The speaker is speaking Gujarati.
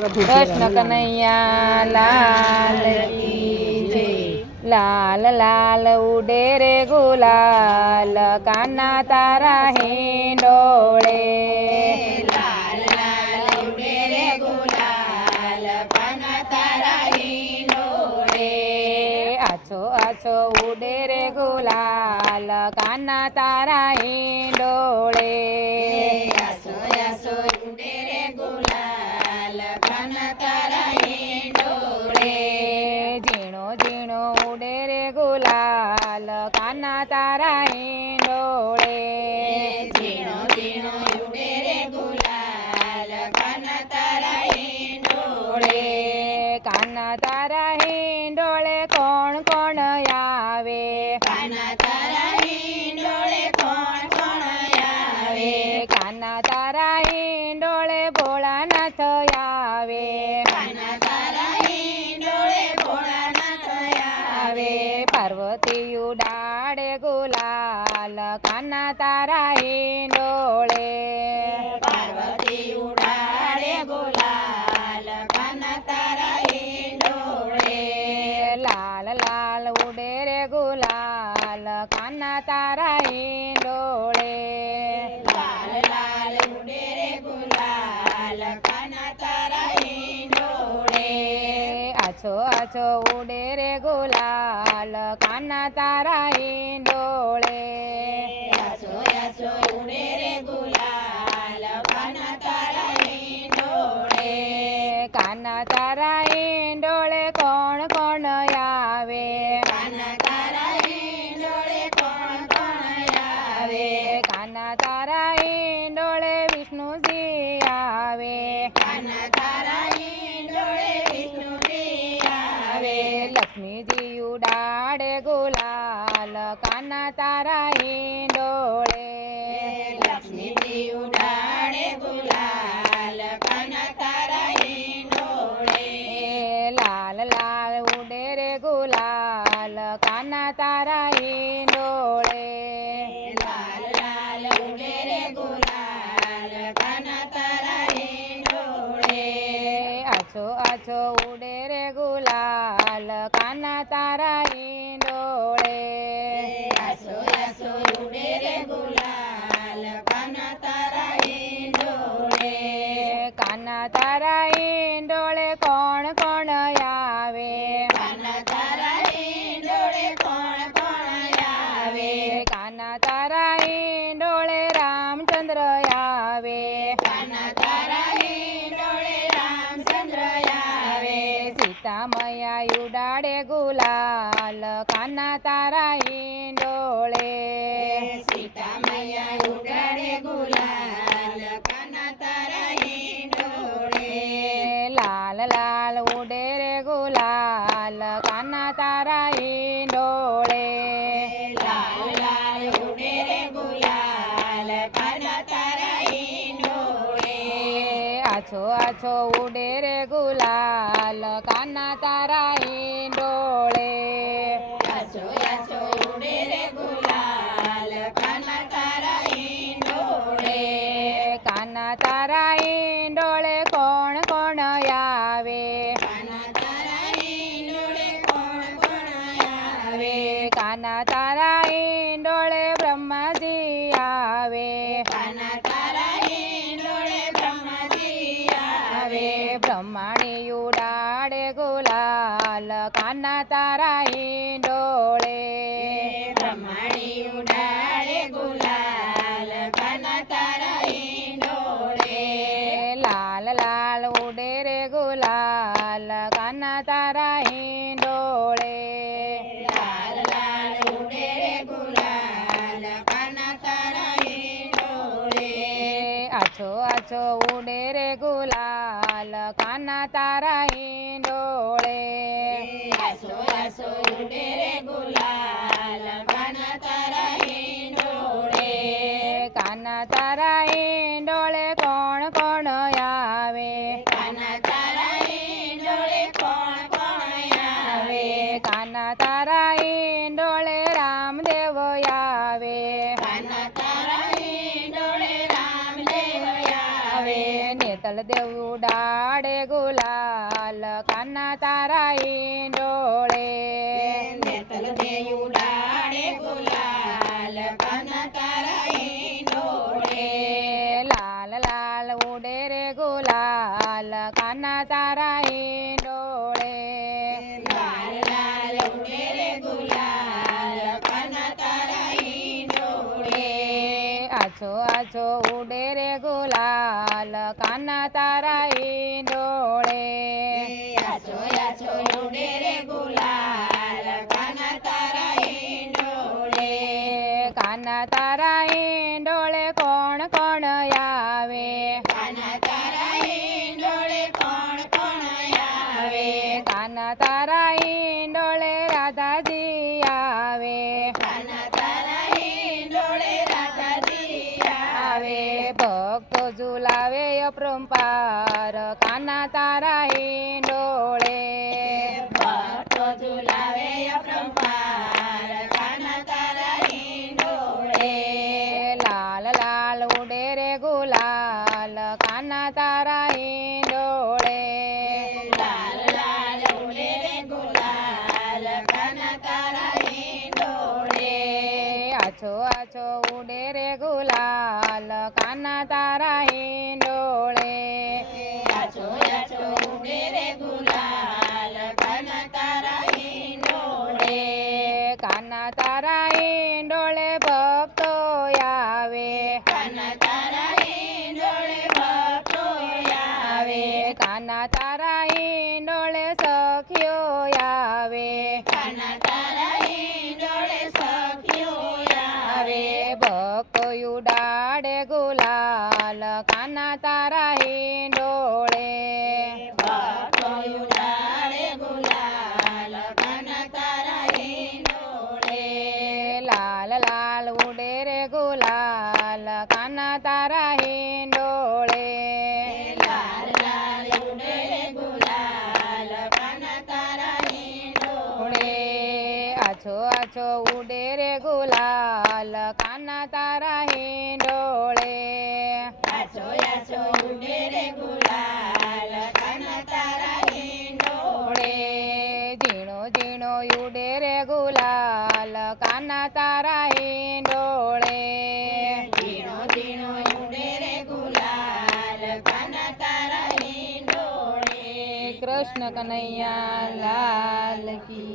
કૃષ્ણ કનૈયા લાલ કી જય. લાલ લાલ ઉડે રે ગુલાલ કાના તારા હિંડોળે. લાલ લાલ ઉડે રે ગુલાલ કાના તારા હિંડોળે. આછો આછો ઉડે રે ગુલાલ કાના તારા હિંડોળે. આસો આસો ઉડે રે ગુલાલ કાના તારા હિંડોળે. ઝીણો ઝીણો ઉડે રે ગુલાલ કાના તારા હિંડોળે. ઝીણો ઝીણો ઉડે રે ગુલાલ કાના તારા હિંડોળે. કાના તારા હિંડોળે કોણ કોણ આવે. કાના તારા હિંડોળે કોણ કોણ આવે. કાના તારા હિંડોળે ભોળાનાથ આવે. કાના તારા હિંડોળે ભોળાનાથ આવે. પાર્વતી ઉડાડે ગુલાલ કાના તારા હિંડોળે. પાર્વતી ઉડાડે ગુલાલ કાના તારા હિંડોળે. લાલ લાલ ઉડે રે ગુલાલ કાના તારા હિંડોળે. લાલ લાલ ઉડે રે ગુલાલ કાના તારા હિંડોળે. આછો આછો ઉડે રે ગુલાલ કાના તારા હિંડોળે. આસો આસો ઉડે રે ગુલાલ કાના તારા હિંડોળે. કાના તારા હિંડોળે કોણ કોણ આવે. કાના તારા હિંડોળે કોણ કોણ આવે. કાના તારા હિંડોળે વિષ્ણુજી આવે. કાના તારા હિંડોળે વિષ્ણુજી આવે. લક્ષ્મીજી ઉડાડે ગુલાલ કાના તારા હિંડોળે. લક્ષ્મીજી ઉડાડે ગુલાલ કાના તારા હિંડોળે. લાલ લાલ ઉડે રે ગુલાલ કાના તારા હિંડોળે. લાલ લાલ ઉડે રે ગુલાલ કાના તારા હિંડોળે. આછો આછો ઉડે રે ગુલાલ કાના તારા હિંડોળે. આસો આસો ઉડે રે ગુલાલ કાના તારા હિંડોળે. કાના તારા હિંડોળે કોણ કોણ આવે. કાના તારા હિંડોળે કોણ કોણ આવે. કાના તારા હિંડોળે રામચંદ્ર આવે. કાના તારા હિંડોળે રામચંદ્ર આવે. સીતા મૈયા ઉડાડે ગુલાલ કાના તારા હિંડોળે. સીતા મૈયા ઉડાડે ગુલાલ કાના તારા હિંડોળે. લાલ લાલ ઉડે રે ગુલાલ કાના તારા હિંડોળે. લાલ લાલ ઉડે રે ગુલાલ કાના તારા હિંડોળે. આછો આછો ઉડે રે ગુલાલ કાના તારા હિંડોળે. આસો આસો ઉડે રે ગુલાલ કાના તારા હિંડોળે. કાના તારા હિંડોળે કોણ કોણ આવે. કાના તારા હિંડોળે કોણ કોણ આવે. કાના તારા હિંડોળે બ્રહ્માજી આવે. કાના તારા હિંડોળે બ્રહ્માજી આવે. બ્રહ્માણી ઉડાડે ગુલાલ કાના તારા હિંડોળે. બ્રહ્માણી ઉડાડે ગુલાલ કાના તારા હિંડોળે. લાલ લાલ ઉડે રે ગુલાલ કાના તારા હિંડોળે. લાલ લાલ ઉડે રે ગુલાલ કાના તારા હિંડોળે. આછો આછો ઉડે રે ગુલાલ કાના તારા હિંડોળે. આસો આસો ઉડે રે ગુલાલ કાના તારા હિંડોળે. કાના તારા હિંડોળે કોણ કોણ આવે. કાના તારા હિંડોળે કોણ કોણ આવે. કાના તારા હિંડોળે રામદેવ આવે. કાના તારા હિંડોળે રામદેવ આવે. નેતલ દેવ ઉડાડે ગુલાલ કાના તારા ઈંડોળે નેતલ દે ઉડાડે ગુલાલ કાના તારા ઈંડોળે લાલ લાલ ઉડે રે ગુલાલ કાના તારા ઈંડોળે લાલ લાલ ઉડે રે ગુલાલ કાના તારા ઈંડોળે આછો આછો ઉડે રે ગુલાલ કાના તારા ઈંડોળે આછો આછો ઉડે રે ગુલાલ કાના તારા ઈંડોળે કાના તારા ઈંડોળે કોણ કોણ આવે કાના તારા ઈંડોળે કોણ કોણ આવે કાના તારા ઈંડોળે રાધાજી આવે કાના તારા ઈંડોળે રાધાજી આવે ભક્તો ઝુલાવે અપરંપાર કાના તારા ઈંડોળે ભક્તો ઝુલાવે અપરંપાર કાના તારા ઈંડોળે લાલ લાલ ઉડે રે ગુલાલ કાના તારા ઈંડોળે લાલ લાલ ઉડે રે ગુલાલ કાના તારા ઈંડોળે આછો આછો ઉડે રે ગુલાલ કાના તારા ઈંડોળે આછો આછો ઉડે રે ગુલાલ કાના તારા ઈંડોળે કાના તારા ઈંડોળે ભક્તો આવે કાના તારા ઈંડોળે ભક્તો આવે કાના તારા ઈંડોળે સખીઓ આવે કાના તારા ઈંડોળે સખીઓ આવે ભક્તો ઉડાડે ગુલાલ કાના તારા ઈંડોળે ભક્તો ઉડાડે ગુલાલ કાના તારા ઈંડોળે લાલ લાલ ઉડે રે ગુલાલ કાના તારા ઈંડોળે લાલ લાલ ઉડે રે ગુલાલ કાના તારા ઈંડોળે આછો આછો ઉડે રે ગુલાલ કાના તારા ઈંડોળે આછો આછો ઉડે રે ગુલાલ કાના તારા ઈંડોળે ઝીણો ઝીણો ઉડે રે ગુલાલ કાના તારા ઈંડોળે ઝીણો ઝીણો ઉડે રે ગુલાલ કાના તારા ઈંડોળે કૃષ્ણ કનૈયા લાલ કી